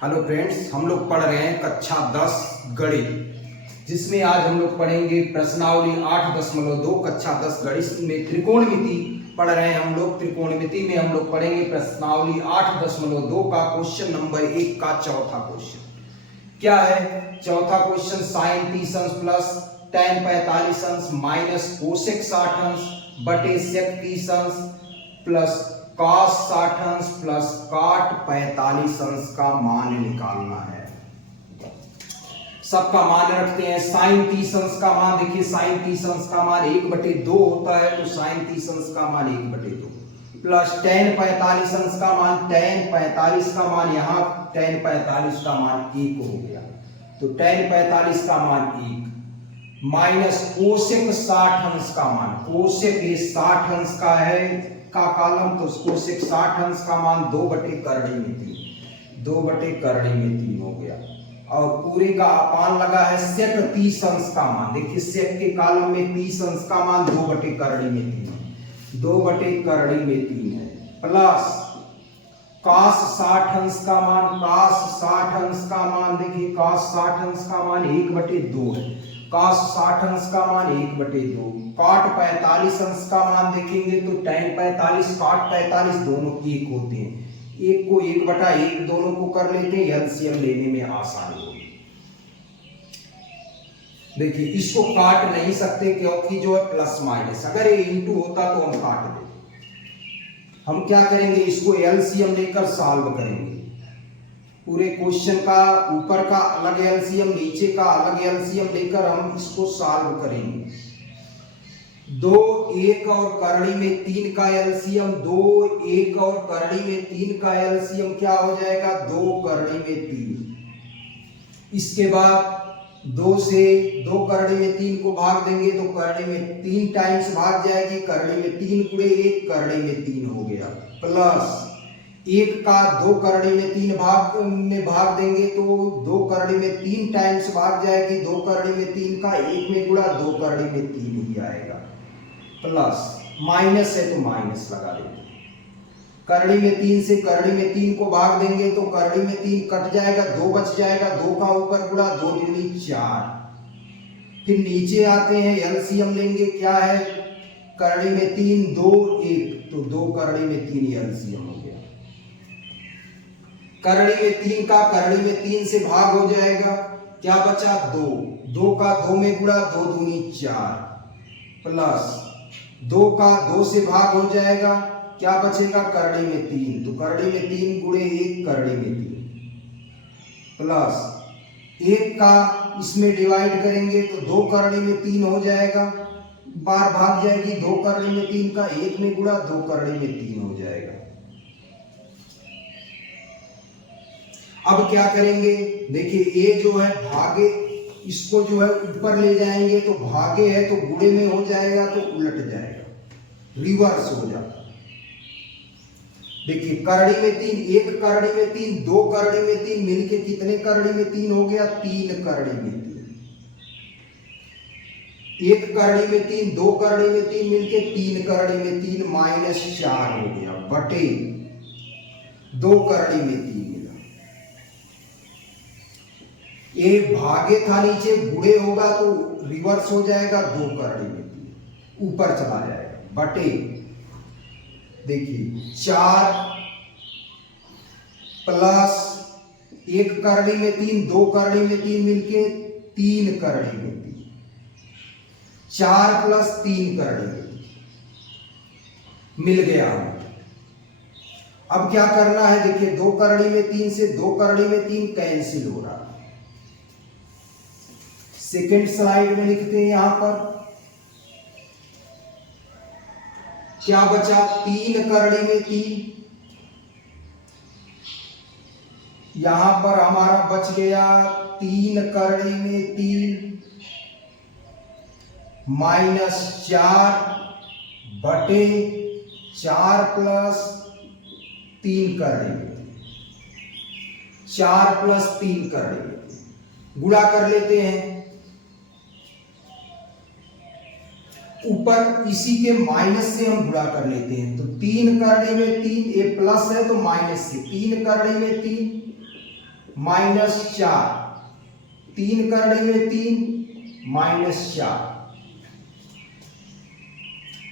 Hello friends, हम लोग पढ़ रहे हैं कक्षा 10 गणित, जिसमें आज हम लोग पढ़ेंगे प्रश्नावली 8.2 कक्षा 10 गणित में त्रिकोणमिति पढ़ रहे हैं। हम लोग त्रिकोणमिति में हम लोग पढ़ेंगे प्रश्नावली 8.2 का क्वेश्चन नंबर 1 का चौथा क्वेश्चन। क्या है चौथा क्वेश्चन? साइन 30 अंश प्लस tan 45 अंश माइनस कोसेक 60 अंश बटे सेक 30 अंश प्लस cos 60 अंश प्लस cot 45 अंश का मान निकालना है। सबका मान रखते हैं। साइन 30 अंश का मान देखिए, साइन 30 अंश का मान 1/2 होता है, तो साइन 30 अंश का मान 1/2 प्लस tan 45 अंश का मान, tan 45 का मान यहाँ tan 45 का मान 1 हो गया, तो tan 45 का मान 1 माइनस कोसेक 60 अंश का मान, कोसेक 60 अंश का है का कॉलम, तो कोसेक 60 अंश का मान 2/करड़ी में 3, 2/करड़ी में 3 हो गया। और पूरे का अपान लगा है सेक 30 अंश का मान। देखिए सेक के कॉलम में 30 अंश का मान 2/करड़ी में 3, 2/करड़ी में 3 है, प्लस cos 60 अंश का मान, cos 60 अंश का मान देखिए cos 60 अंश का मान 1/2 है, cos 60 अंश का मान 1/2, cot 45 अंश का मान देखेंगे तो tan 45 cot 45 दोनों एक होते हैं, एक को 1/1 दोनों को कर लेते हैं, एलसीएम लेने में आसानी होगी। देखिए इसको काट नहीं सकते क्योंकि जो है प्लस माइनस, अगर ये इंटू होता तो हम काट देते। हम क्या करेंगे, इसको एलसीएम लेकर सॉल्व करेंगे। पूरे क्वेश्चन का ऊपर का अलग एलसीएम, नीचे का अलग एलसीएम लेकर हम इसको सॉल्व करेंगे। 2 1 और करड़ी में 3 का एलसीएम, 2 1 और करड़ी में 3 का एलसीएम क्या हो जाएगा, 2 करड़ी में 3। इसके बाद 2 से 2 करड़ी में 3 को भाग देंगे तो करड़ी में 3 टाइम्स भाग जाएगी, करड़ी में 3 गुणे 1 करड़ी में 3 हो गया, प्लस 1 का 2 करड़ी में 3 भाग देंगे तो 2 करड़ी में 3 टाइम्स भाग जाएगी, 2 करड़ी में 3 का 1 में गुणा 2 करड़ी में 3 ही आएगा, प्लस माइनस है तो माइनस लगा देंगे। करड़ी में 3 से करड़ी में 3 को भाग देंगे तो करड़ी में 3 कट जाएगा, 2 बच जाएगा, 2 का ऊपर गुणा 2 दूनी 4। फिर नीचे आते हैं, एलसीएम लेंगे, क्या है करड़ी में 3 2 1, तो 2 करड़ी में 3 एलसीएम हो गया। करड़ी में 3 का करड़ी में 3 से भाग हो जाएगा, क्या बचा 2, 2 का 2 में गुणा 2 दूनी 4, प्लस 2 का 2 से भाग हो जाएगा, क्या बचेगा करड़ी में 3, तो करड़ी में 3 गुणे 1 करड़ी में 3, प्लस 1 का इसमें डिवाइड करेंगे तो 2 करड़ी में 3 हो जाएगा, बार भाग जाएगी, 2 करड़ी में 3 का 1 में गुणा 2 करड़ी में 3 हो जाएगा। अब क्या करेंगे, देखिए ये जो है भागे, इसको जो है ऊपर ले जाएंगे तो भागे है तो गुणे में हो जाएगा, तो उलट जाएगा, रिवर्स हो जाता। देखिए करड़ी में 3, 1 करड़ी में 3, 2 करड़ी में 3 मिलके कितने करड़ी में 3 हो गया, 3 करड़ी में 3। 1 करड़ी में 3, 2 करड़ी में 3 मिलके 3 करड़ी में 3 माइनस 4 हो गया, बटे 2 करड़ी में 3 मिला। ये भागे था नीचे, गुणे होगा तो रिवर्स हो जाएगा, 2 करड़ी में 3 ऊपर चला जाएगा, बटे देखिए 4 प्लस 1 करड़ी में 3, 2 करड़ी में 3 मिलके 3 करड़ी में 3, 4 प्लस 3 करड़ी में 3 मिल गया। अब क्या करना है, देखिए 2 करड़ी में 3 से 2 करड़ी में 3 कैंसिल हो रहा है। सेकेंड स्लाइड में लिखते हैं, यहां पर क्या बचा, 3 करड़ी में 3, यहां पर हमारा बच गया 3 करड़ी में 3 माइनस 4 बटे 4 प्लस 3 करड़ी में 4 प्लस 3 करड़ी में गुणा कर लेते हैं। ऊपर इसी के माइनस से हम गुणा कर लेते हैं, तो 3 करड़ी में 3, ये प्लस है तो माइनस से 3 करड़ी में 3 -4, 3 करड़ी में 3 -4।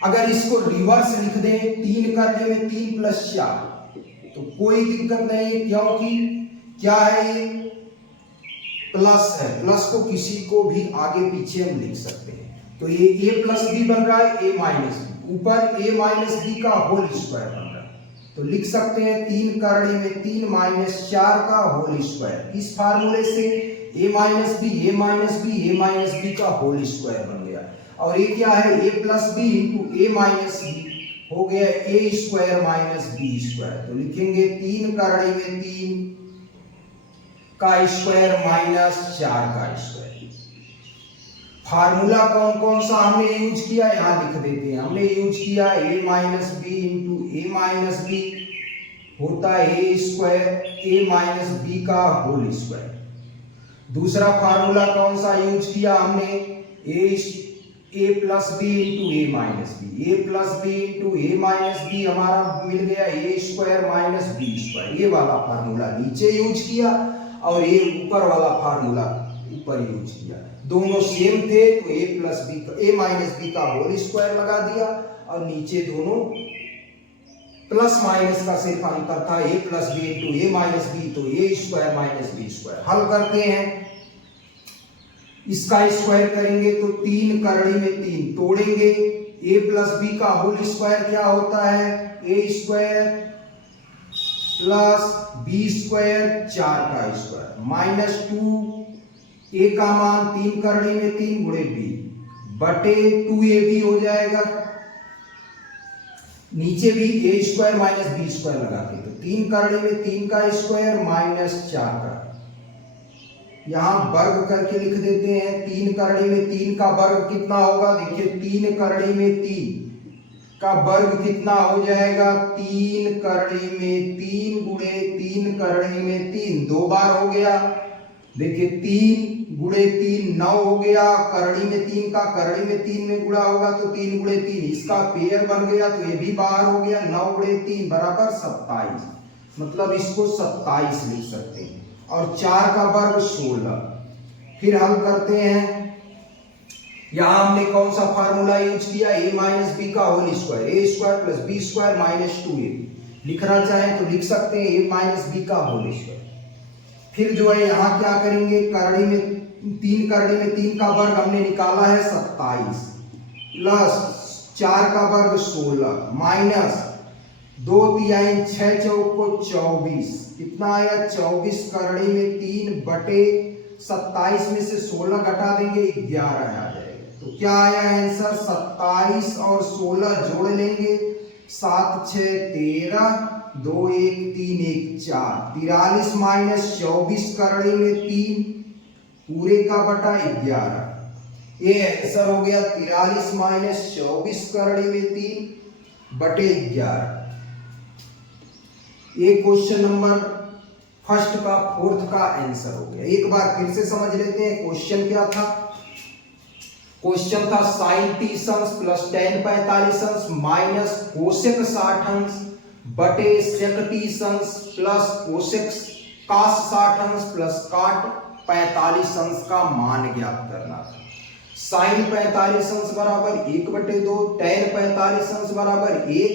अगर इसको रिवर्स लिख दें 3 करड़ी में 3 + 4 तो कोई दिक्कत नहीं, क्योंकि क्या है ये प्लस है, प्लस को किसी को भी आगे पीछे हम लिख सकते हैं। तो ये a+b बन रहा है, a - ऊपर a - b का होल स्क्वायर बन रहा है। तो लिख सकते हैं 3 करड़ी में 3 - 4 का होल स्क्वायर। इस फार्मूले से a - b का होल स्क्वायर बन गया। और ये क्या है, a + b × a - b हो गया a² - b²। तो लिखेंगे 3 करड़ी में 3 का स्क्वायर -4 का स्क्वायर। फार्मूला कौन कौन सा हमने यूज किया, यहां लिख देते हैं। हमने यूज किया a - b × a - b होता है a² - b का होल स्क्वायर। दूसरा फार्मूला कौन सा यूज किया हमने, a + b × a - b। a + b × a - b हमारा मिल गया a² - b²। ये वाला फार्मूला नीचे यूज किया और ये ऊपर वाला फार्मूला ऊपर यूज किया। दोनों सेम थे तो a - b का होल स्क्वायर लगा दिया और नीचे दोनों प्लस माइनस का सिर्फ अंतर था, a + b × a - b तो a² - b²। हल करते हैं, इसका स्क्वायर करेंगे तो 3 करड़ी में 3 तोड़ेंगे, a + b का होल स्क्वायर क्या होता है, a² + b² 4 का स्क्वायर -2 a का मान 3 करड़ी में 3 × b बटे 2ab हो जाएगा। नीचे भी a² - b² लगाते तो 3 करड़ी में 3 का स्क्वायर -4 का, यहां वर्ग करके लिख देते हैं। 3 करड़ी में 3 का वर्ग कितना होगा, देखिए 3 करड़ी में 3 का वर्ग कितना हो जाएगा, 3 करड़ी में 3 × 3 करड़ी में 3 2 बार हो गया। देखिए 3 × 3 9 हो गया, करड़ी में 3 का करड़ी में 3 में गुणा होगा तो 3 × 3 इसका पेयर बन गया तो ये भी बाहर हो गया। 9 × 3 = 27, मतलब इसको 27 लिख सकते हैं। और 4 का वर्ग 16। फिर हल करते हैं, यहां हमने कौन सा फार्मूला यूज किया, a - b का whole square, a² + b² - 2a। लिखना चाहे तो लिख सकते हैं a - b का होल स्क्वायर। फिर जो है यहां क्या करेंगे, करड़ी में 3 करड़ी में 3 का वर्ग हमने निकाला है 27 प्लस 4 का वर्ग 16 माइनस 2 तिहाई 6 चौको 24, कितना आया 24 करड़ी में 3 बटे 27 में से 16 घटा देंगे 11 आ जाएगा। तो क्या आया आंसर, 27 और 16 जोड़ लेंगे 7 6 13 2 1 3 1 4 43 - 24 करड़ी में 3 पूरे का बटा 11। ये आंसर हो गया 43 - 24 करड़ी में 3 बटे 11। ये क्वेश्चन नंबर फर्स्ट का फोर्थ का आंसर हो गया। एक बार फिर से समझ लेते हैं क्वेश्चन क्या था। क्वेश्चन था sin 30° plus tan 45° minus cosec 60° बटे sec 30° plus cosec cos 60° plus cot 45° का मान ज्ञात करना था। sin 45° बराबर 1/2, tan 45° बराबर 1,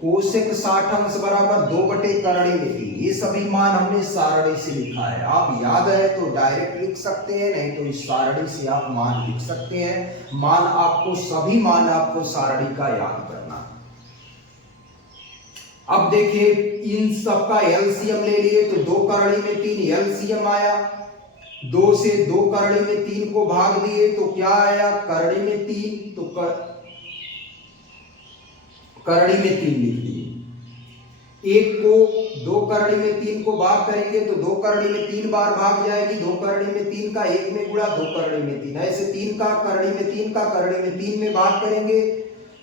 कोसेक 60° बराबर 2 बटे करड़ी में 3। ये सभी मान हमने सारणी से लिखा है। आप याद है तो डायरेक्ट लिख सकते हैं, नहीं तो इस सारणी से आप मान लिख सकते हैं। मान आपको सभी मान आपको सारणी का याद करना। अब देखिए इन सब का एलसीएम ले लिए तो 2 करड़ी में 3 एलसीएम आया, 2 से 2 करड़ी में 3 को भाग दिए तो क्या आया, करड़ी में 3 तो करड़ी में 3 लिख दिए। 1 को 2 करड़ी में 3 को भाग करेंगे तो 2 करड़ी में 3 बार भाग जाएगी, 2 करड़ी में 3 का 1 में गुणा 2 करड़ी में 3, ऐसे 3 का करड़ी में 3 का करड़ी में 3 में भाग करेंगे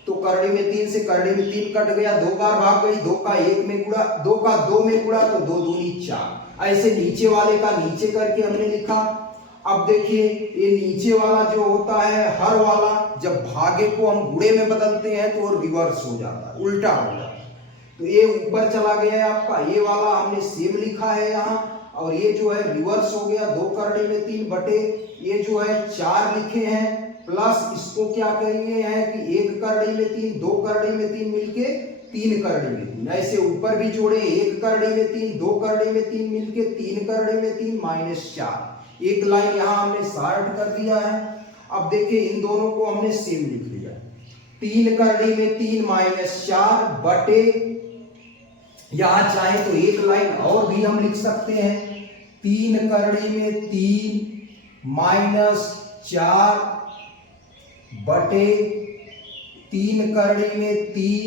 तो करड़ी में 3 से करड़ी में 3 कट गया, 2 बार भाग गई, 2 का 1 में गुणा, 2 का 2 में गुणा तो 2 दूनी 4। ऐसे नीचे वाले का नीचे करके हमने लिखा। अब देखिए ये नीचे वाला जो होता है हर वाला जब भागे को हम गुणे में बदलते हैं तो रिवर्स हो जाता है, उल्टा हो जाता है। तो ये ऊपर चला गया है आपका, ये वाला हमने सेम लिखा है यहाँ, और ये जो है रिवर्स हो गया, 2 करड़ी में 3 बटे ये जो है 4 लिखे हैं, प्लस इसको क्या करेंगे है कि 1 करड़ी में 3, 2 करड़ी में 3 मिलके 3 करड़ी में 3, ऐसे ऊपर भी जोड़े 1 करड़ी में 3, 2 करड़ी में 3 मिलके 3 करड़ी में 3 -4। एक लाइन यहाँ हमने शॉर्ट कर दिया है। अब देखिए इन दोनों को हमने सेम लिख लिया, 3 करड़ी में 3 -4 बटे, यहां चाहे तो एक लाइन और भी हम लिख सकते हैं, 3 करड़ी में 3 -4 बटे 3 करड़ी में 3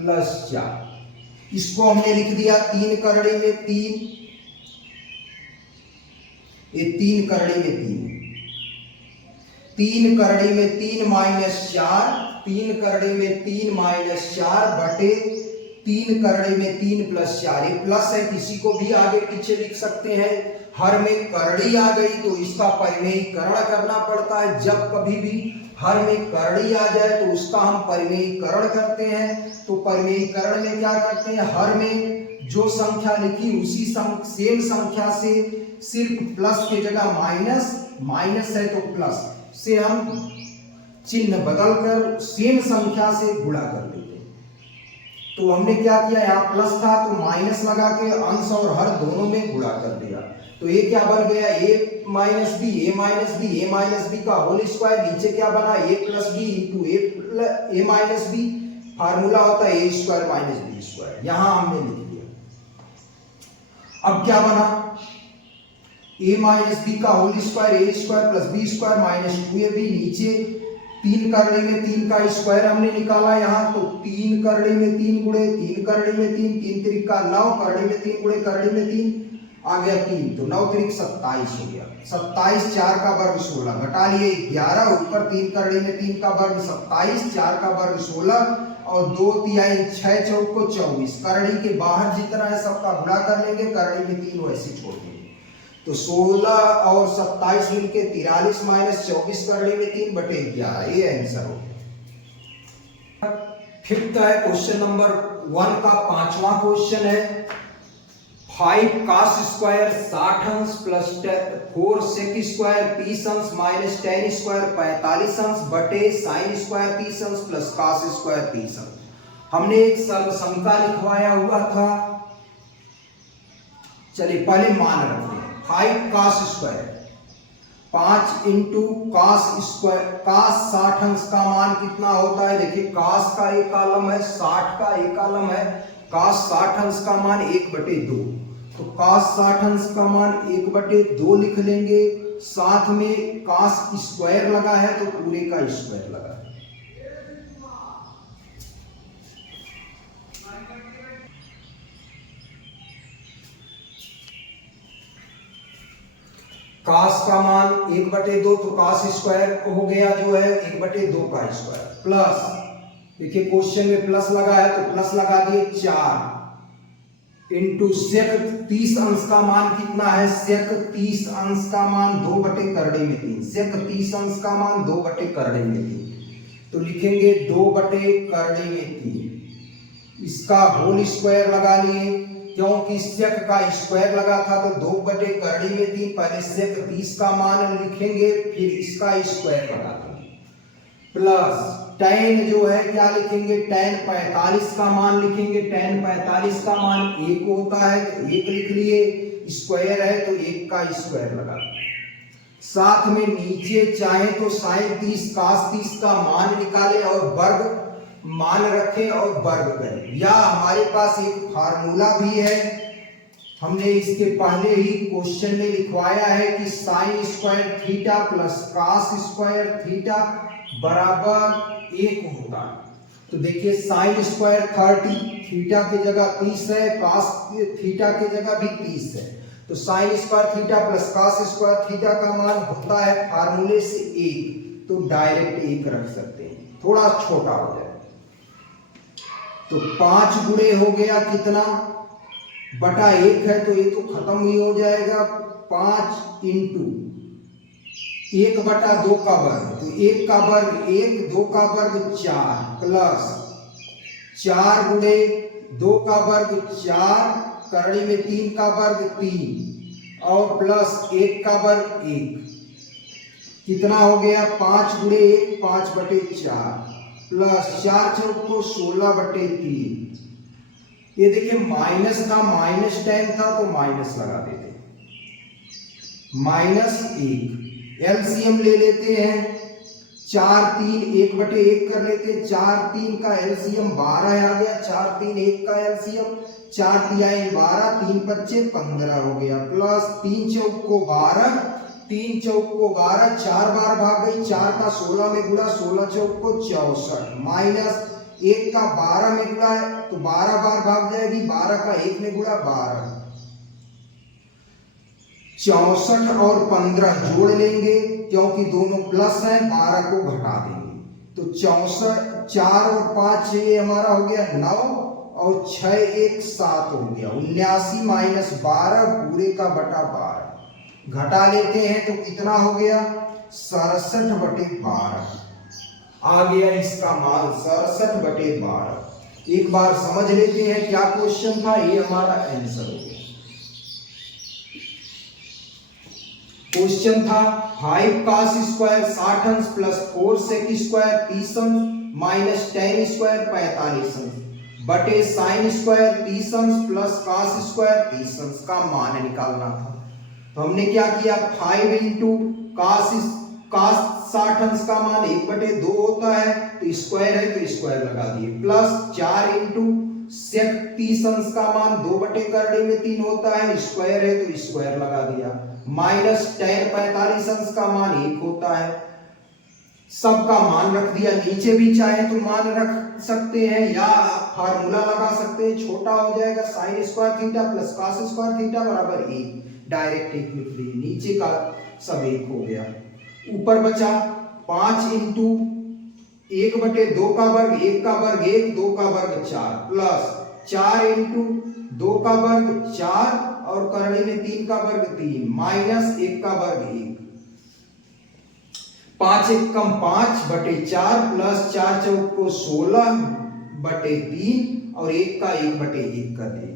+ 4। इसको हमने लिख दिया 3 करड़ी में 3, ये 3 करड़ी में 3 करड़ी में 3 -4, 3 करड़ी में 3 -4 बटे 3 करड़ी में 3 + 4। ये प्लस है, किसी को भी आगे पीछे लिख सकते हैं। हर में करड़ी आ गई तो इसका परिमेयीकरण करना पड़ता है। जब कभी भी हर में करड़ी आ जाए तो उसका हम परिमेयीकरण करते हैं। तो परिमेयीकरण में क्या करते हैं, हर में जो संख्या लिखी उसी सेम संख्या से सिर्फ प्लस की जगह माइनस है तो प्लस से हम चिन्ह बदलकर सेम संख्या से गुणा कर देते हैं। तो हमने क्या किया, यहाँ प्लस था तो माइनस लगा के अंश और हर दोनों में गुणा कर दिया। तो ये क्या बन गया, a माइनस बी का होल स्क्वायर, नीचे क्या बना a + b into a minus B, formula होता है a² - b², यहां हमने लिख दिया। अब क्या बना, a माइनस बी का whole square, a² + b² - 2ab, नीचे 3 करड़ी में 3 का स्क्वायर हमने निकाला यहाँ, तो 3 करड़ी में 3 गुणे 3 करड़ी में 3, 3 × 3 = 9, करड़ी में 3 गुणे करड़ी में 3 आ गया 3, तो 9 × 3 = 27 हो गया। 27, 4 का वर्ग 16, घटा लिए 11, ऊपर 3 करड़ी में 3 का वर्ग 27, 4 का वर्ग 16 और 2 तिहाई 6 चौक को 24। करड़ी के बाहर जितना है सबका गुणा कर लेंगे, करड़ी में 3 वैसे छोड़ देंगे। तो 16 और 27 मिलके 43 - 24 करड़ी में 3 बटे 11, ये आंसर हो गया। फिफ्थ है क्वेश्चन नंबर 1 का 5वां क्वेश्चन है, 5 cos² 60 अंश प्लस 4 sec² 30 अंश माइनस tan² 45 अंश बटे sin² 30 अंश प्लस cos² 30 अंश। हमने एक सर्वसमता लिखवाया हुआ था, चलिए पहले मान रखते हैं। 5 cos², 5 × cos², cos 60 अंश का मान कितना होता है, देखिए cos का एक कॉलम है, 60 का एक कॉलम है, cos 60 अंश का मान 1/2, तो cos 60 अंश का मान 1/2 लिख लेंगे, साथ में cos² लगा है तो पूरे का स्क्वायर लगा है। cos का मान 1/2 तो cos² हो गया जो है 1/2 का स्क्वायर, प्लस देखिए क्वेश्चन में प्लस लगा है तो प्लस लगा दिए 4 इंटू sec 30 अंश का मान कितना है, sec 30 अंश का मान 2/करड़ी में 3, sec 30 अंश का मान 2/करड़ी में 3, तो लिखेंगे 2/करड़ी में 3, इसका होल स्क्वायर लगा लिए, क्योंकि sec का स्क्वायर लगा था तो 2/करड़ी में 3, पहले sec 30 का मान लिखेंगे फिर इसका स्क्वायर लगा देंगे, प्लस tan जो है क्या लिखेंगे, tan 45 का मान लिखेंगे, tan 45 का मान 1 होता है तो 1 लिख लिए, स्क्वायर है तो 1 का स्क्वायर लगा, साथ में नीचे चाहे तो sin 30 cos 30 का मान निकाले और वर्ग मान रखें और वर्ग करें, या हमारे पास एक फार्मूला भी है, हमने इसके पहले ही क्वेश्चन में लिखवाया है कि sin² theta plus cos² theta बराबर 1 होता है। तो देखिए sin² 30, थीटा की जगह 30 है, cos थीटा की जगह भी 30 है, तो sin² theta plus cos² theta का मान होता है फार्मूले से 1, तो डायरेक्ट 1 रख सकते हैं, थोड़ा छोटा हो जाए, तो 5 गुणे हो गया कितना, बटा 1 है तो ये तो खत्म ही हो जाएगा, 5 इंटू 1/2 का वर्ग, तो 1 का वर्ग 1, 2 का वर्ग 4, प्लस 4 गुणे 2 का वर्ग 4, करड़ी में 3 का वर्ग 3, और प्लस 1 का वर्ग 1, कितना हो गया 5 गुणे 1 5/4 प्लस 4 चौको 16/3। ये देखिए माइनस था, माइनस टाइम था तो माइनस लगा देते, -1। एलसीएम ले लेते हैं, 4 3 1/1 कर लेते हैं, 4 3 का एलसीएम 12 आ गया, 4 3 1 का एलसीएम 4 3 12 3 5 15 हो गया, प्लस 3 चौको 12 3 चौको 12 4 बार भाग गई, 4 का 16 में गुणा 16 चौको 64 माइनस 1 का 12 में गुणा है तो 12 बार भाग जाएगी, 12 का 1 में गुणा 12, 64 और 15 जोड़ लेंगे क्योंकि दोनों प्लस है, 12 को घटा देंगे तो 64 4 और 5 ये हमारा हो गया 9 और 6 1 7 हो गया, 79 माइनस 12 पूरे का बटा 12 घटा लेते हैं तो कितना हो गया 67/12 आ गया इसका मान 67/12। एक बार समझ लेते हैं क्या क्वेश्चन था, ये हमारा आंसर हो गया। क्वेश्चन था 5 cos स्क्वायर 60 अंश प्लस 4 sec स्क्वायर 30 अंश माइनस 10 स्क्वायर 45 अंश बटे sin स्क्वायर 30 अंश प्लस cos स्क्वायर 30 अंश का मान निकालना था। तो हमने क्या किया 5 इंटू cos 60 अंश का मान 1/2 होता है तो स्क्वायर है तो स्क्वायर लगा दिए, प्लस 4 इंटू sec 30 अंश का मान 2/3 होता है, स्क्वायर है तो स्क्वायर लगा दिया, माइनस 10 45 अंश का मान 1 होता है, सबका मान रख दिया। नीचे भी चाहे तो मान रख सकते हैं या फार्मूला लगा सकते हैं, छोटा हो जाएगा sin square theta plus cos square theta बराबर 1, डायरेक्ट 1 लिख दिए, नीचे का सब 1 हो गया। ऊपर बचा 5 इंटू 1/2 का वर्ग 1 का वर्ग 1 2 का वर्ग 4 प्लस 4 इंटू 2 का वर्ग 4 और करड़ी में 3 का वर्ग 3 माइनस 1 का वर्ग 1, 5 1 कम 5/4 प्लस 4 चौको 16/3 और 1 का 1/1 कर दे,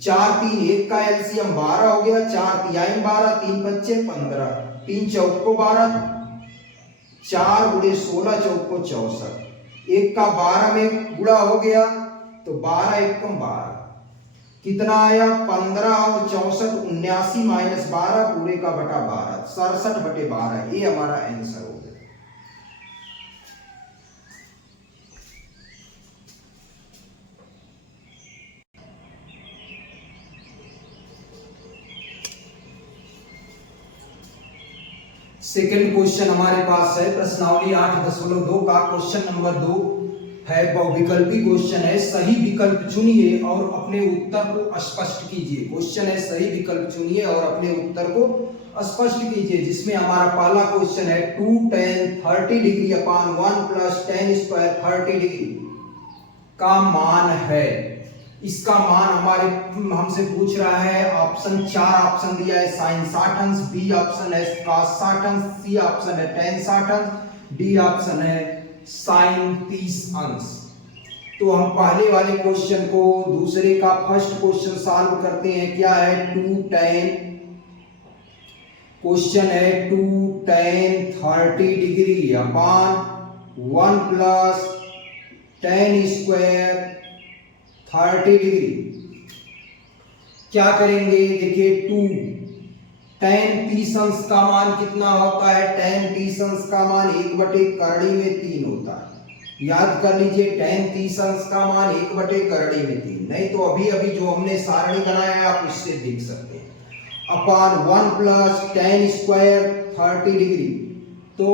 4 3 1 का एलसीएम 12 हो गया, 4 3 12 3 5 15 3 चौको 12 4 गुणे 16 चौको 64, 1 का 12 में गुणा हो गया तो 12 1 कम 12 कितना आया 15 और 64 79 माइनस 12 पूरे का बटा 12 67/12, ये हमारा आंसर हो गया। सेकंड क्वेश्चन हमारे पास है प्रश्नावली 8.2 का क्वेश्चन नंबर 2 है, बहुविकल्पी क्वेश्चन है, सही विकल्प चुनिए और अपने उत्तर को स्पष्ट कीजिए। क्वेश्चन है सही विकल्प चुनिए और अपने उत्तर को स्पष्ट कीजिए, जिसमें हमारा पहला क्वेश्चन है 2 tan 30 डिग्री अपान 1 प्लस tan स्क्वायर 30 डिग्री का मान है। इसका मान हमारे हमसे पूछ रहा है, ऑप्शन 4 ऑप्शन दिया है sin 60 अंश, बी ऑप्शन है cos 60 अंश, सी ऑप्शन है tan 60 अंश, डी ऑप्शन है sin 30 अंश। तो हम पहले वाले क्वेश्चन को दूसरे का फर्स्ट क्वेश्चन सॉल्व करते हैं। क्या है 2 tan, क्वेश्चन है 2 tan 30 डिग्री अपान 1 प्लस tan स्क्वायर 30 डिग्री। क्या करेंगे देखिए 2 tan 30 अंश का मान कितना होता है, tan 30 अंश का मान 1/3 होता है, याद कर लीजिए tan 30 अंश का मान 1/3, नहीं तो अभी अभी जो हमने सारणी बनाया है आप इससे देख सकते हैं, अपान 1 प्लस tan स्क्वायर 30 डिग्री। तो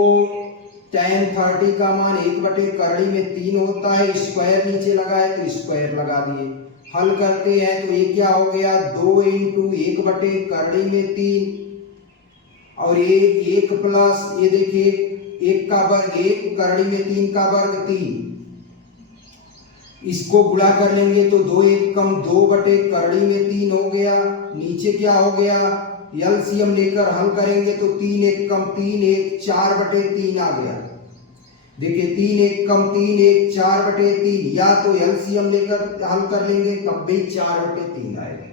tan 30 का मान 1/3 होता है, स्क्वायर नीचे लगा है तो स्क्वायर लगा दिए, हल करते हैं तो ये क्या हो गया 2 इंटू 1/3 और ये 1 प्लस ये देखिए 1 का वर्ग 1 करड़ी में 3 का वर्ग 3, इसको गुणा कर लेंगे तो 2 1 कम 2/करड़ी में 3 हो गया, नीचे क्या हो गया एलसीएम लेकर हल करेंगे तो 3 1 कम 3 1 4/3 आ गया। देखिए 3 1 कम 3 1 4/3, या तो एलसीएम लेकर हल कर लेंगे तब भी 4/3 आएगा।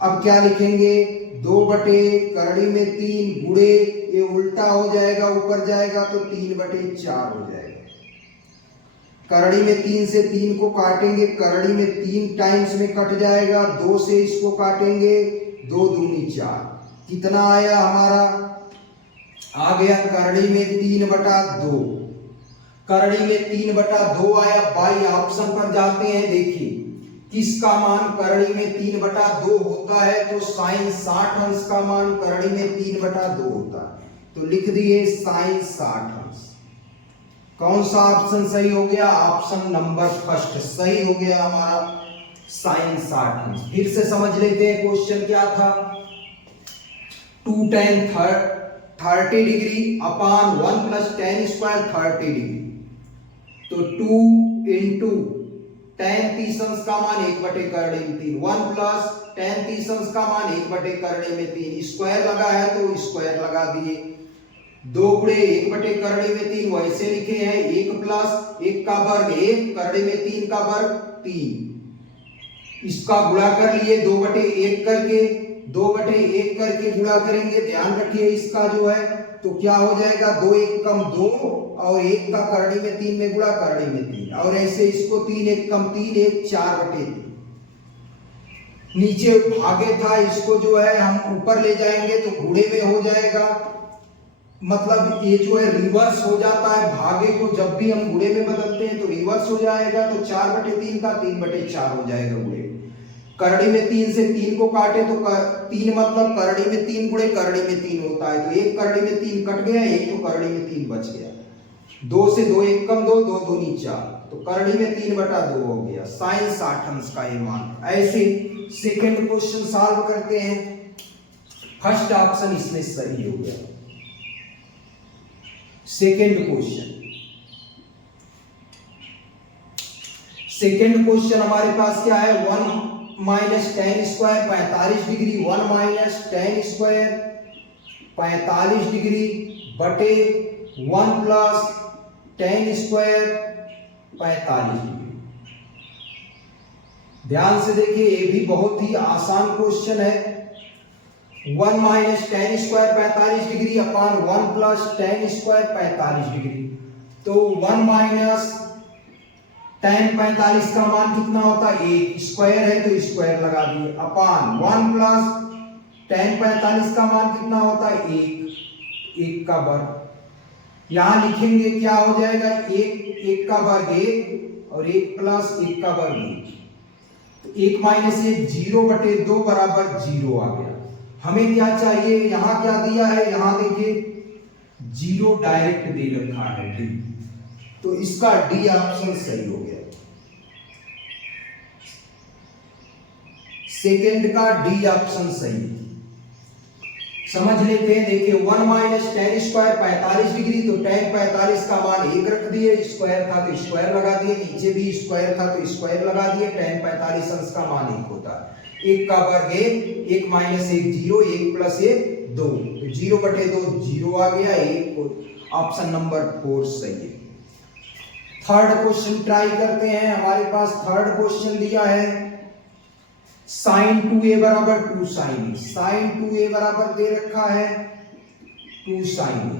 अब क्या लिखेंगे 2/करड़ी में 3 गुणे, ये उल्टा हो जाएगा, ऊपर जाएगा तो 3/4 हो जाएगा। करड़ी में 3 से 3 को काटेंगे, करड़ी में 3 टाइम्स में कट जाएगा, 2 से इसको काटेंगे, 2 दूनी 4, कितना आया हमारा, आ गया करड़ी में 3/2, करड़ी में 3/2 आया। बाई ऑप्शन पर जाते हैं, देखिए किसका मान करड़ी में 3/2 होता है, तो साइन 60 अंश का मान करड़ी में 3/2 होता है, तो लिख दिए साइन 60 अंश। कौन सा ऑप्शन सही हो गया, ऑप्शन नंबर फर्स्ट सही हो गया हमारा, साइन 60 अंश। फिर से समझ लेते हैं क्वेश्चन क्या था, 2 tan 30 degree upon 1 + tan square 30 degree, तो 2 × tan 30 अंश का मान 1/करड़ी में 3, 1 + tan 30 अंश का मान 1/करड़ी में 3, स्क्वायर लगा है तो स्क्वायर लगा दिए, 2 गुणे 1/करड़ी में 3 वैसे लिखे हैं, 1 + 1 का वर्ग 1, करड़ी में 3 का वर्ग 3, इसका गुणा कर लिए 2/1 करके, 2/1 करके गुणा करेंगे, ध्यान रखिए इसका जो है तो क्या हो जाएगा, 2 × 1 = 2 और 1 का करड़ी में 3 में गुणा, करड़ी में 3, और ऐसे इसको 3 × 1 = 3, 1 4/3, नीचे भागे था इसको जो है हम ऊपर ले जाएंगे तो गुणे में हो जाएगा, मतलब ये जो है रिवर्स हो जाता है, भागे को जब भी हम गुणे में बदलते हैं तो रिवर्स हो जाएगा, तो 4/3 का 3/4 हो जाएगा गुणे। करड़ी में 3 से 3 को काटे तो 3 मतलब करड़ी में 3 गुणे करड़ी में 3 होता है, तो 1 करड़ी में 3 कट गया, 1 तो करड़ी में 3 बच गया, 2 से 2 1 = 2, 2 दूनी 4, तो करड़ी में 3/2 हो गया, साइन 60 अंश का ये मान। ऐसे सेकंड क्वेश्चन सॉल्व करते हैं, फर्स्ट ऑप्शन इसमें सही हो गया। सेकंड क्वेश्चन हमारे पास क्या है, 1 - tan square 45 degree, 1 - tan square 45 degree बटे 1 + tan स्क्वायर 45 डिग्री। ध्यान से देखिए, ये भी बहुत ही आसान क्वेश्चन है, 1 - tan square 45 degree upon 1 + tan square 45 degree, तो 1 - tan 45 का मान कितना होता है, 1, स्क्वायर है तो स्क्वायर लगा दिए, अपॉन 1 + tan 45 का मान कितना होता है, 1, 1 का वर्ग, यहां लिखेंगे क्या हो जाएगा, 1 का वर्ग 1 और 1 + 1 का वर्ग 1, तो 1 - 1 0/2 बराबर 0 आ गया। हमें क्या चाहिए, यहां क्या दिया है, यहां देखिए 0 डायरेक्ट दे रखा है डी, तो इसका डी ऑप्शन सही हो गया, सेकंड का डी ऑप्शन सही। समझ लेते हैं, देखिए 1 - tan स्क्वायर 45 डिग्री, तो tan 45 का मान 1 रख दिए, स्क्वायर था तो स्क्वायर लगा दिए, नीचे भी स्क्वायर था तो स्क्वायर लगा दिए, tan 45 अंश का मान 1 होता है, 1 का वर्ग 1, 1 - 1 0, 1 + 1 2, तो 0/2 0 आ गया, 1 ऑप्शन नंबर 4 सही है। थर्ड क्वेश्चन ट्राई करते हैं, हमारे पास थर्ड क्वेश्चन दिया है sin 2a = 2 sin a, sin 2a बराबर दे रखा है 2 sin a।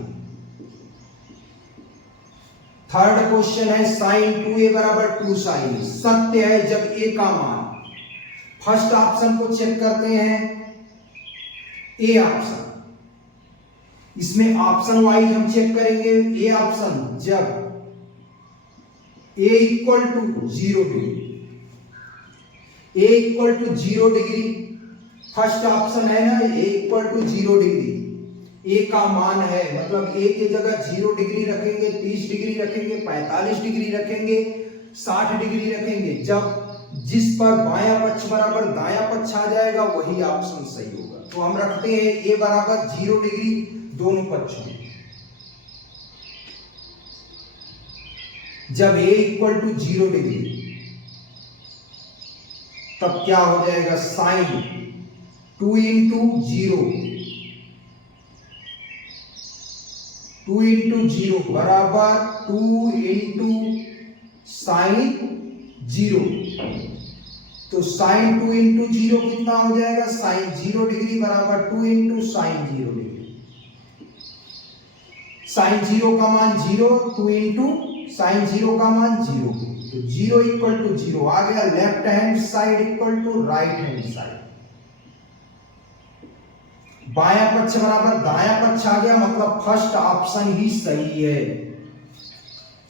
थर्ड क्वेश्चन है sin 2a = 2 sin a, सत्य है जब a का मान, फर्स्ट ऑप्शन को चेक करते हैं, ए ऑप्शन, इसमें ऑप्शन वाइज हम चेक करेंगे, ए ऑप्शन जब a = 0 degree, a = 0 degree, first option है ना, a = 0 डिग्री, a का मान है, मतलब a की जगह 0 डिग्री रखेंगे, 30 डिग्री रखेंगे, 45 डिग्री रखेंगे, 60 डिग्री रखेंगे, जब जिस पर बायां पक्ष बराबर दायां पक्ष आ जाएगा वही ऑप्शन सही होगा। तो हम रखते हैं a = 0 डिग्री दोनों पक्षों में, जब a = 0 डिग्री तब क्या हो जाएगा, साइन 2 × 0, 2 × 0 बराबर 2 × sin 0, तो साइन 2 इंटू 0 कितना हो जाएगा, साइन 0 डिग्री बराबर 2 इंटू साइन 0 डिग्री। साइन 0 का मान 0, 2 इंटू साइन 0 का मान 0, तो 0 इक्वल टू 0 आ गया। Left hand side equal to right hand side. बायां पक्ष बराबर दायां पक्ष आ गया, मतलब फर्स्ट ऑप्शन ही सही है।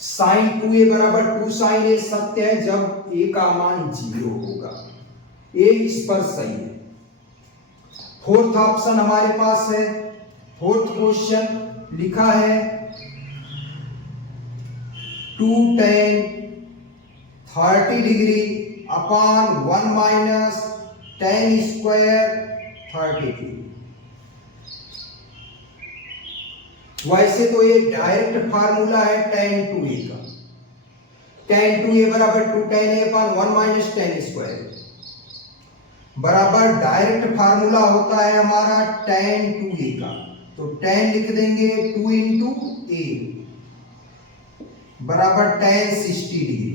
साइन 2a बराबर 2 साइन a सत्य है जब a का मान 0 होगा। a इस पर सही है। फोर्थ ऑप्शन हमारे पास है। फोर्थ क्वेश्चन लिखा है 2 tan 30 degree upon 1 minus tan square 30 degree. वैसे तो ये डायरेक्ट फार्मूला है tan 2a का। tan 2a बराबर 2 tan a upon 1 minus tan square बराबर डायरेक्ट फार्मूला होता है हमारा tan 2a का। तो tan लिख देंगे 2 इंटू a बराबर tan 60 डिग्री।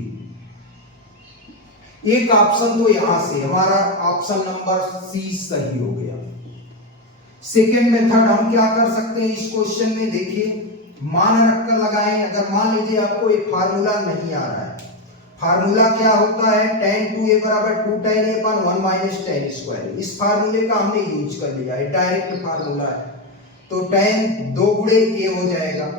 एक ऑप्शन तो यहां से हमारा ऑप्शन नंबर सी सही हो गया। सेकेंड मेथड हम क्या कर सकते हैं इस क्वेश्चन में, देखिए मान रखकर लगाएं। अगर मान लीजिए आपको एक फार्मूला नहीं आ रहा है, फार्मूला क्या होता है tan 2a बराबर 2 tan a upon 1 minus tan square. इस फार्मूले का हमने यूज कर लिया है, डायरेक्ट फार्मूला है, तो tan 2 गुणे a हो जाएगा।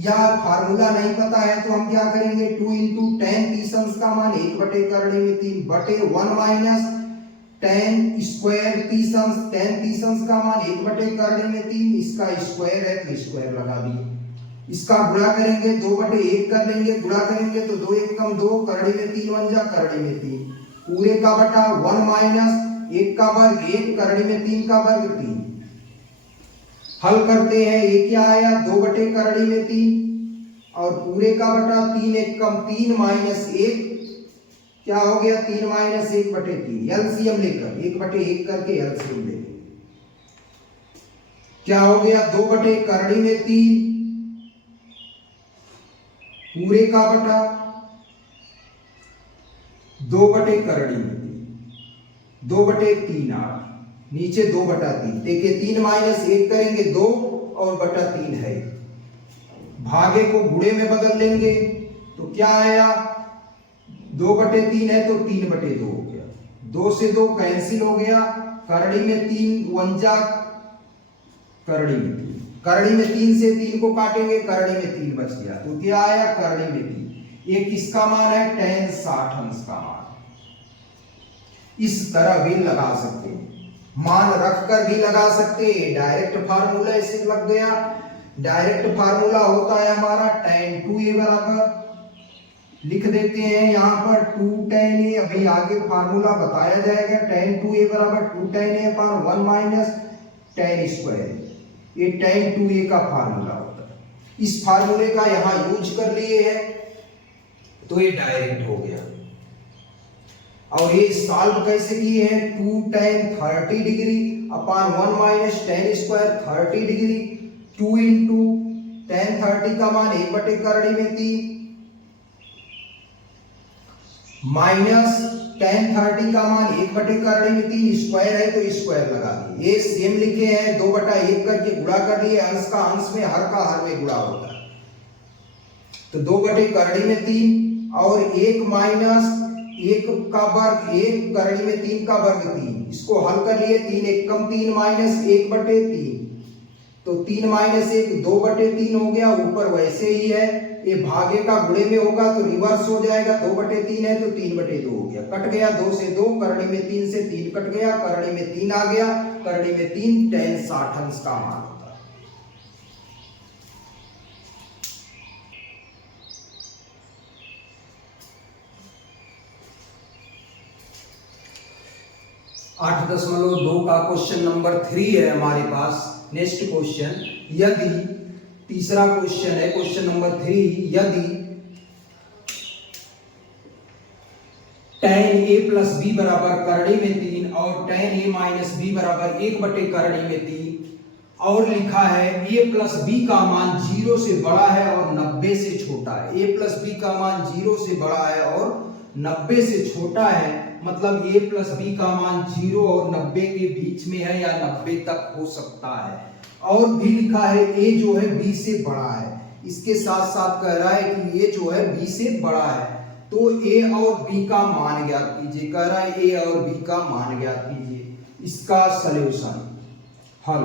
या फार्मूला नहीं पता है तो हम क्या करेंगे, 2 इंटू tan 30 अंश का मान 1 बटे करड़े में 3 बटे 1 माइनस tan स्क्वायर 30 अंश, tan 30 अंश का मान 1 बटे करड़े में 3, इसका स्क्वायर है तो स्क्वायर लगा दिए। इसका गुणा करेंगे 2 बटे 1 कर लेंगे, गुणा करेंगे तो 2 1 कम 2, करड़े में 3 1 जा करड़े में 3, पूरे का बटा 1 माइनस 1 का वर्ग 1, करड़े में 3 का वर्ग 3। हल करते हैं, ये क्या आया 2 बटे करड़ी में 3 और पूरे का बटा 3 1 कम 3 माइनस 1 क्या हो गया 3 माइनस 1 बटे 3। एलसीएम लेकर 1 बटे 1 करके एलसीएम लेंगे, क्या हो गया 2 बटे करड़ी में 3 पूरे का बटा 2 बटे करड़ी में 3, 2 बटे 3 आ नीचे 2 बटा 3। देखिए 3 माइनस 1 करेंगे 2 और बटा 3 है, भागे को गुणे में बदल लेंगे तो क्या आया 2 बटे 3 है तो 3 बटे 2 हो गया, 2 से 2 कैंसिल हो गया, करड़ी में 3 1 जा करड़ी में 3, करड़ी में 3 से 3 को काटेंगे, करड़ी में 3 बच गया तो क्या आया करड़ी में 3। एक इसका मान है tan 60 अंश का मान। इस तरह भी लगा सकते हैं, मान रखकर भी लगा सकते हैं। डायरेक्ट फार्मूला इसे लग गया। डायरेक्ट फार्मूला होता है हमारा tan 2a बराबर लिख देते हैं यहां पर 2 tan a, अभी आगे फार्मूला बताया जाएगा। tan 2a बराबर 2 tan a upon 1 minus tan square, ये tan 2a का फार्मूला होता है। इस फार्मूले का यहां यूज कर लिए हैं तो ये डायरेक्ट हो गया। और ये सॉल्व कैसे किए हैं, 2 tan 30 degree upon 1 minus tan square 30 degree, 2 into tan 30 का मान 1 बटे करड़ी में 3 माइनस tan 30 का मान 1 बटे करड़ी में 3, स्क्वायर है तो स्क्वायर लगा दिए। ये सेम लिखे हैं 2 बटा 1 करके गुणा कर लिए, अंश का अंश में हर का हर में गुणा होता है तो 2 बटे करड़ी में 3 और 1 माइनस 1 का वर्ग 1, करड़ी में 3 का वर्ग 3, इसको हल कर लिए 3 1 कम 3 माइनस 1 बटे 3, तो 3 माइनस 1 2 बटे 3 हो गया। ऊपर वैसे ही है, ये भागे का गुणे में होगा तो रिवर्स हो जाएगा, 2 बटे 3 है तो 3 बटे 2 हो गया, कट गया 2 से 2, करड़ी में 3 से 3 कट गया, करड़ी में 3 आ गया, करड़ी में 3 tan 60 अंश का मान होता है। 8.2 का क्वेश्चन नंबर 3 है हमारे पास। नेक्स्ट क्वेश्चन, यदि तीसरा क्वेश्चन है क्वेश्चन नंबर 3, यदि tan a प्लस b बराबर करड़ी में 3 और tan a माइनस b बराबर 1 बटे करड़ी में 3 और लिखा है a प्लस b का मान 0 से बड़ा है और 90 से छोटा है। a प्लस b का मान 0 से बड़ा है और 90 से छोटा है मतलब a प्लस बी का मान 0 और 90 के बीच में है या 90 तक हो सकता है। और भी लिखा है a जो है b से बड़ा है, इसके साथ साथ कह रहा है कि a जो है b से बड़ा है। तो a और b का मान ज्ञात कीजिए, कह रहा है a और b का मान ज्ञात कीजिए। इसका सॉल्यूशन हल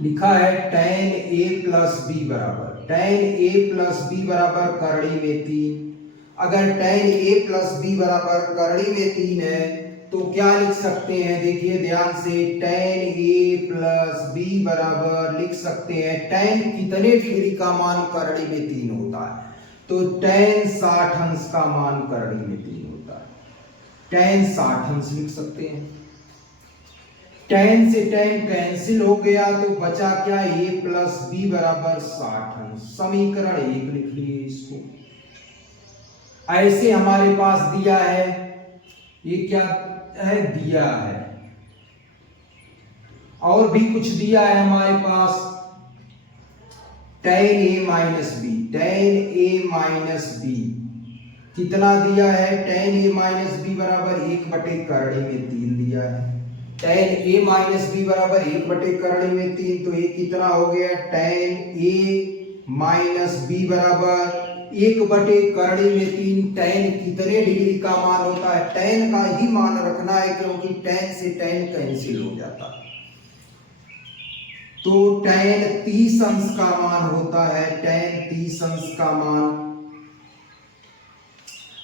लिखा है tan a प्लस बी बराबर, tan a प्लस बी बराबर करड़ी में 3। अगर tan a प्लस बी बराबर करड़ी में 3 है तो क्या लिख सकते हैं, देखिए ध्यान से, tan a प्लस बी बराबर लिख सकते हैं tan कितने डिग्री का मान करड़ी में 3 होता है, तो tan 60 अंश का मान करड़ी में 3 होता है, tan 60 अंश लिख सकते हैं। tan से tan कैंसिल हो गया तो बचा क्या, a प्लस बी बराबर 60 अंश, समीकरण 1 लिख लिए इसको। ऐसे हमारे पास दिया है, ये क्या है, दिया है, और भी कुछ दिया है हमारे पास, tan a minus B, tan a minus B कितना दिया है, tan a माइनस बी बराबर 1/करड़ी में 3 दिया है। tan a माइनस बी बराबर 1/करड़ी में 3, तो ये कितना हो गया, tan a माइनस बी बराबर 1/करड़ी में 3। tan कितने डिग्री का मान होता है, tan का ही मान रखना है क्योंकि tan से tan कैंसिल हो जाता है, तो tan 30 अंश का मान होता है, tan 30 अंश का मान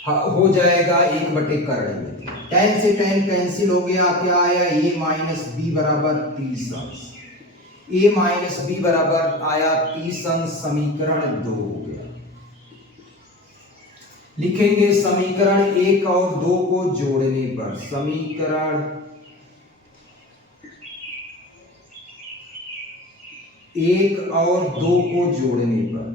हो जाएगा 1/करड़ी में। tan से tan कैंसिल हो गया, क्या आया, a माइनस बी बराबर 30 अंश, a माइनस बी बराबर आया 30 अंश, समीकरण 2 हो गया। लिखेंगे समीकरण 1 और 2 को जोड़ने पर, समीकरण 1 और 2 को जोड़ने पर,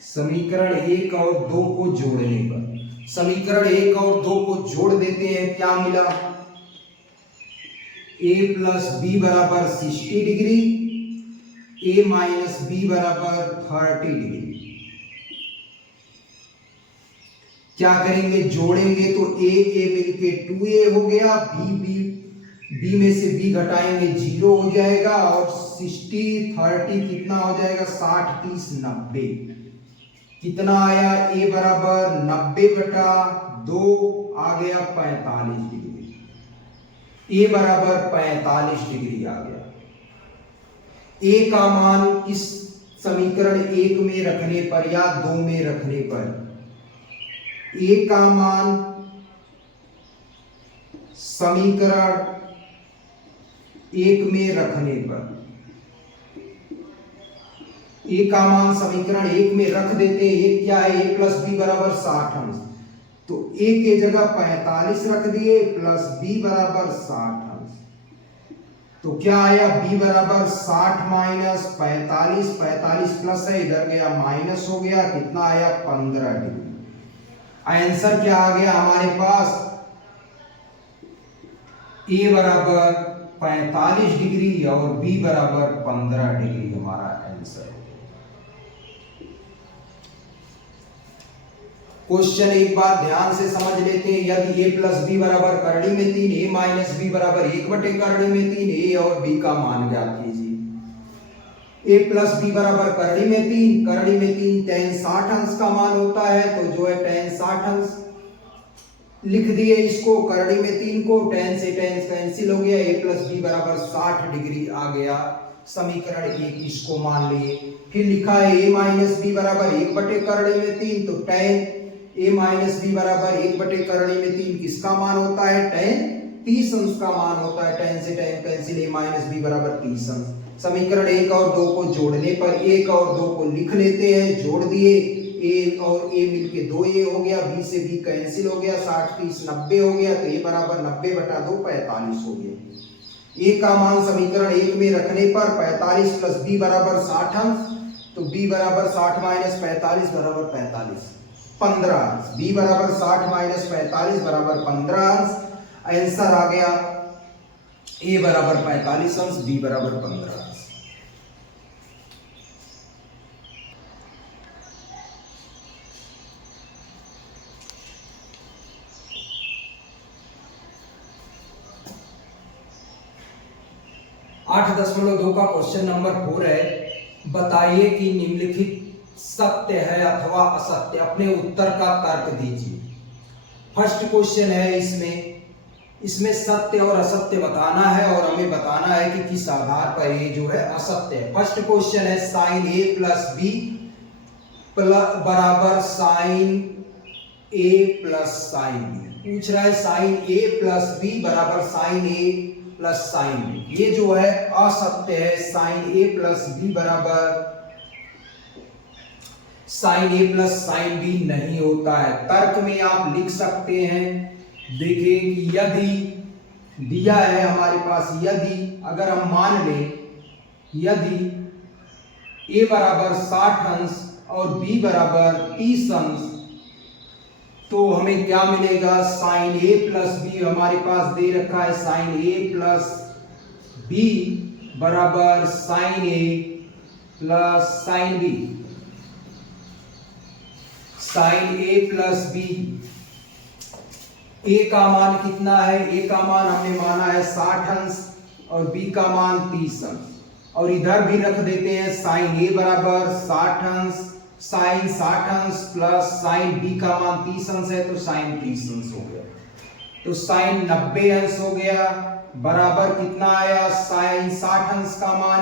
समीकरण 1 और 2 को जोड़ने पर, समीकरण 1 और 2 को जोड़ देते हैं, क्या मिला, a प्लस बी बराबर 60 डिग्री, a माइनस बी बराबर 30 डिग्री। क्या करेंगे, जोड़ेंगे तो a मिलके 2a हो गया, b में से b घटाएंगे 0 हो जाएगा, और 60 30 कितना हो जाएगा, 60 30 90, कितना आया, a बराबर 90/2 आ गया 45 डिग्री, a बराबर 45 डिग्री आ गया। a का मान इस समीकरण 1 में रखने पर या 2 में रखने पर, a का मान समीकरण 1 में रखने पर, a का मान समीकरण 1 में रख देते हैं, ये क्या है, a प्लस बी बराबर 60 अंश, तो a के जगह 45 रख दिए, प्लस b बराबर 60 अंश, तो क्या आया, b बराबर 60 माइनस 45, 45 प्लस है, इधर गया माइनस हो गया, कितना आया, 15 डिग्री। आंसर क्या आ गया हमारे पास, a बराबर 45 डिग्री और b बराबर 15 डिग्री हमारा आंसर। क्वेश्चन एक बार ध्यान से समझ लेते हैं, यदि a प्लस बी बराबर करड़ी में 3, a माइनस बी बराबर 1/करड़ी में 3, a और b का मान ज्ञात कीजिए। a प्लस बी बराबर करड़ी में 3, करड़ी में 3 tan 60 अंश का मान होता है, तो जो है tan 60 अंश लिख दिए इसको, करड़ी में 3 को, tan से tan कैंसिल हो गया, a प्लस बी बराबर 60 डिग्री आ गया, समीकरण 1 इसको मान लिए। फिर लिखा है a माइनस बी बराबर 1/करड़ी में 3, तो tan a माइनस बी बराबर 1/करड़ी में 3 किसका मान होता है, tan 30 अंश का मान होता है, tan से tan cancel, a minus B बराबर 30 अंश। समीकरण 1 और 2 को जोड़ने पर 1 और 2 को लिख लेते हैं, जोड़ दिए, a और a मिलके 2a हो गया, b से b कैंसिल हो गया, 60 30 90 हो गया, तो a बराबर 90/2 45 हो गया। a का मान समीकरण 1 में रखने पर 45 प्लस b बराबर 60 अंश, तो b बराबर 60 माइनस 45 बराबर 45, 15 अंश, b बराबर 60 माइनस 45 बराबर 15 अंश। आंसर आ गया a बराबर 45 अंश, b बराबर 15 अंश। 8.2 का क्वेश्चन नंबर 4 है। बताइए कि निम्नलिखित सत्य है अथवा असत्य, अपने उत्तर का तर्क दीजिए। फर्स्ट क्वेश्चन है, इसमें सत्य और असत्य बताना है और हमें बताना है कि किस आधार पर ये जो है असत्य है। फर्स्ट क्वेश्चन है साइन ए प्लस बी बराबर साइन ए प्लस साइन बी। पूछ रहा है साइन ए प्लस बी बराबर साइन ए प्लस साइन बी। ये जो है असत्य है। साइन ए प्लस बी बराबर साइन ए प्लस साइन बी नहीं होता है। तर्क में आप लिख सकते हैं, देखिए कि यदि दिया है हमारे पास, यदि अगर हम मान लें यदि a बराबर 60 अंश और b बराबर 30 अंश, तो हमें क्या मिलेगा? साइन a प्लस बी हमारे पास दे रखा है, साइन a प्लस बी बराबर sine a plus sine B. Sine a plus B, a का मान कितना है? a का मान हमने माना है 60 अंश और b का मान 30 अंश, और इधर भी रख देते हैं साइन a बराबर 60 अंश, साइन 60 अंश प्लस साइन b का मान 30 अंश है तो साइन 30 अंश हो गया। तो साइन 90 अंश हो गया, बराबर कितना आया? साइन 60 अंश का मान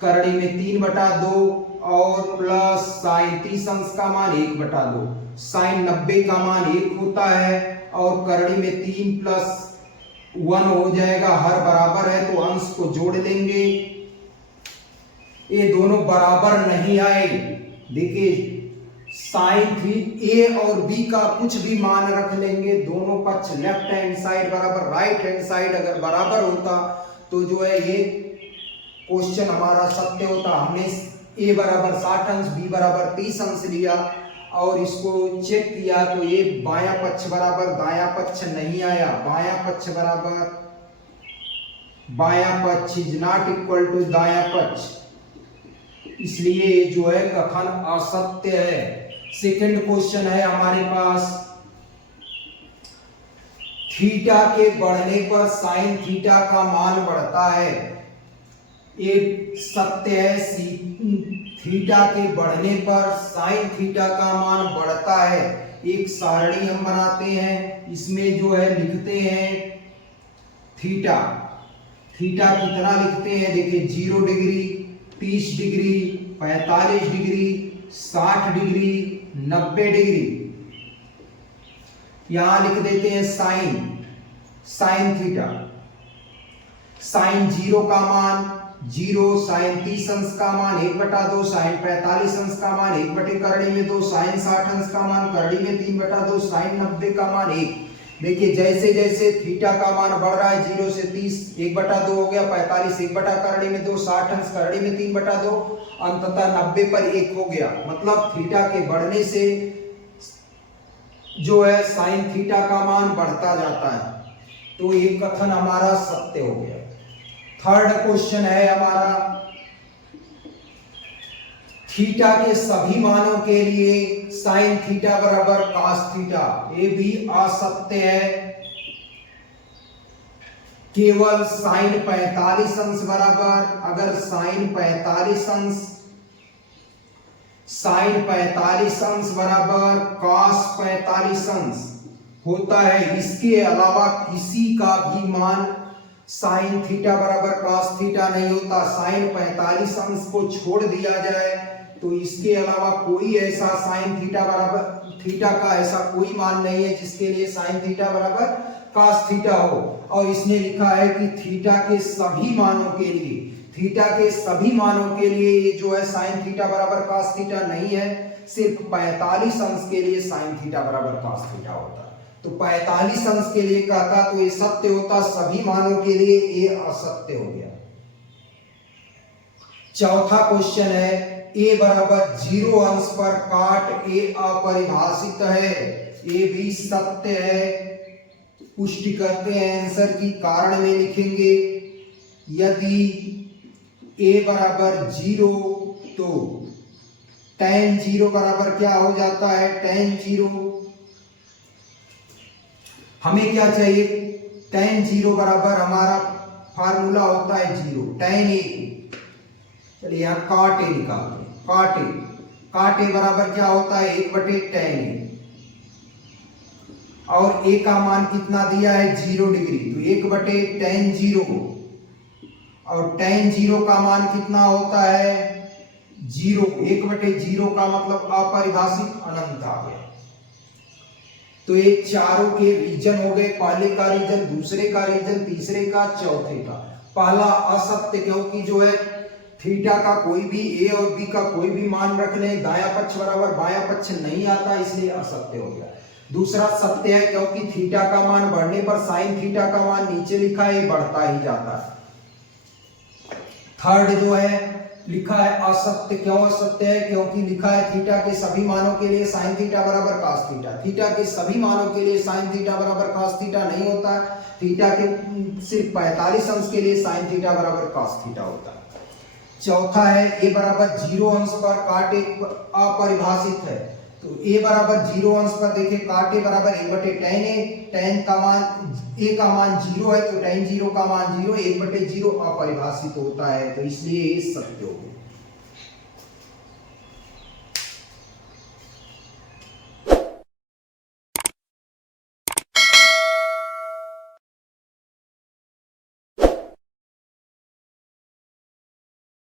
करड़ी में 3/2 और प्लस साइन 30 अंश का मान 1/2। साइन 90 का मान 1 होता है और करड़ी में 3 प्लस 1 हो जाएगा, हर बराबर है तो अंश को जोड़ लेंगे। ये दोनों बराबर नहीं आए। देखिए साइन 3 ए और बी का कुछ भी मान रख लेंगे, दोनों पक्ष लेफ्ट हैंड साइड बराबर राइट हैंड साइड अगर बराबर होता तो जो है ये क्वेश्चन हमारा सत्य होता। हमने a बराबर 60 अंश, b बराबर 30 अंश लिया और इसको चेक किया तो ये बायां पक्ष बराबर दायां पक्ष नहीं आया। बायां पक्ष बराबर बायां पक्ष इज नॉट इक्वल टू दायां पक्ष, इसलिए जो है कथन असत्य है। सेकंड क्वेश्चन है हमारे पास, थीटा के बढ़ने पर साइन थीटा का मान बढ़ता है। ये सत्य है। थीटा के बढ़ने पर साइन थीटा का मान बढ़ता है। एक सारणी हम बनाते हैं, इसमें जो है लिखते हैं थीटा कितना लिखते हैं? देखिए 0 degree, 30 degree, 45 degree, 60 degree, 90 degree. यहां लिख देते हैं साइन थीटा। साइन 0 का मान 0, साइन 30 अंश का मान 1/2, साइन 45 अंश का मान 1 करड़ी में 2, साइन 60 अंश का मान करड़ी में 3/2, साइन 90 का मान 1। देखिए जैसे जैसे थीटा का मान बढ़ रहा है, 0 से 30 1/2 हो गया, 45 1 करड़ी में 2, 60 अंश करड़ी में 3/2, अंततः 90 पर 1 हो गया। मतलब थीटा के बढ़ने से जो है साइन थीटा का मान बढ़ता जाता है, तो ये कथन हमारा सत्य हो गया। थर्ड क्वेश्चन है हमारा, थीटा के सभी मानों के लिए साइन थीटा बराबर कॉस थीटा, ये भी असत्य है। केवल साइन 45 अंश बराबर, अगर साइन 45 अंश बराबर कॉस 45 अंश होता है, इसके अलावा किसी का भी मान साइन थीटा बराबर कॉस थीटा नहीं होता। साइन 45 अंश को छोड़ दिया जाए तो इसके अलावा कोई ऐसा साइन थीटा बराबर थीटा का ऐसा कोई मान नहीं है जिसके लिए साइन थीटा बराबर कॉस थीटा हो। और इसने लिखा है कि थीटा के सभी मानों के लिए ये जो है साइन थीटा बराबर कॉस थीटा नहीं है, सिर्फ 45 अंश के लिए साइन थीटा बराबर कॉस थीटा होता है। तो 45 अंश के लिए कहता तो ये सत्य होता, सभी मानों के लिए ये असत्य हो गया। चौथा क्वेश्चन है, a बराबर 0 अंश पर काट a अपरिभाषित है, ये भी सत्य है। पुष्टि करते हैं आंसर की, कारण में लिखेंगे यदि a बराबर 0 तो tan 0 बराबर क्या हो जाता है? tan 0 हमें क्या चाहिए? tan 0 बराबर हमारा फार्मूला होता है 0 tan a। चलिए यहाँ cot a निकालते हैं। cot a बराबर क्या होता है 1/tan a, और a का मान कितना दिया है 0 डिग्री, तो 1/tan 0, और tan 0 का मान कितना होता है 0। 1/0 का मतलब अपरिभाषित अनंत आ गया। तो ये चारों के रीजन हो गए, पहले का रीजन, दूसरे का रीजन, तीसरे का, चौथे का। पहला असत्य, क्योंकि जो है थीटा का कोई भी ए और बी का कोई भी मान रख लें, दाया पक्ष बराबर बाया पक्ष नहीं आता, इसलिए असत्य हो गया। दूसरा सत्य है, क्योंकि थीटा का मान बढ़ने पर साइन थीटा का मान नीचे लिखा है, बढ़ता ही जाता है। थर्ड जो है लिखा है असत्य। क्यों असत्य है? क्योंकि लिखा है थीटा के सभी मानों के लिए साइन थीटा बराबर cos थीटा। थीटा के सभी मानों के लिए साइन थीटा बराबर cos थीटा नहीं होता। थीटा के सिर्फ 45 अंश के लिए साइन थीटा बराबर cos थीटा होता है। चौथा है a बराबर 0 अंश पर cot a अपरिभाषित है, तो a बराबर 0 अंश पर देखिए cot a बराबर 1/tan a, tan का मान a का मान 0 है, तो tan 0 का मान 0, 1/0 अपरिभाषित होता है, तो इसलिए ये सत्य हो गया।